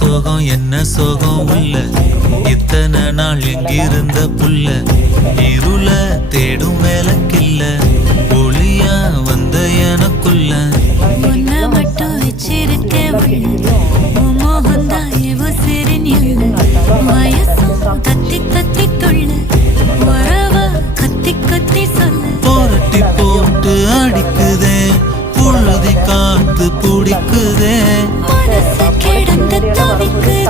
சோகம் என்ன சோகம் உள்ள இத்தனை நாள் எங்கிருந்த புல்ல இருள தேடும் வேலைக்கில்ல ஒளியா வந்த எனக்குள்ள உன்னை மட்டும் வச்சிருக்க மோகந்தாயவோ சிறிஞ வயசும் தத்தி தத்தி துள்ள உறவ கத்தி கத்தி சொல்ல போரட்டி போட்டு அடிக்குதே புழுதி காத்து பிடிக்குதே மனசு கிடந்து தவிக்குது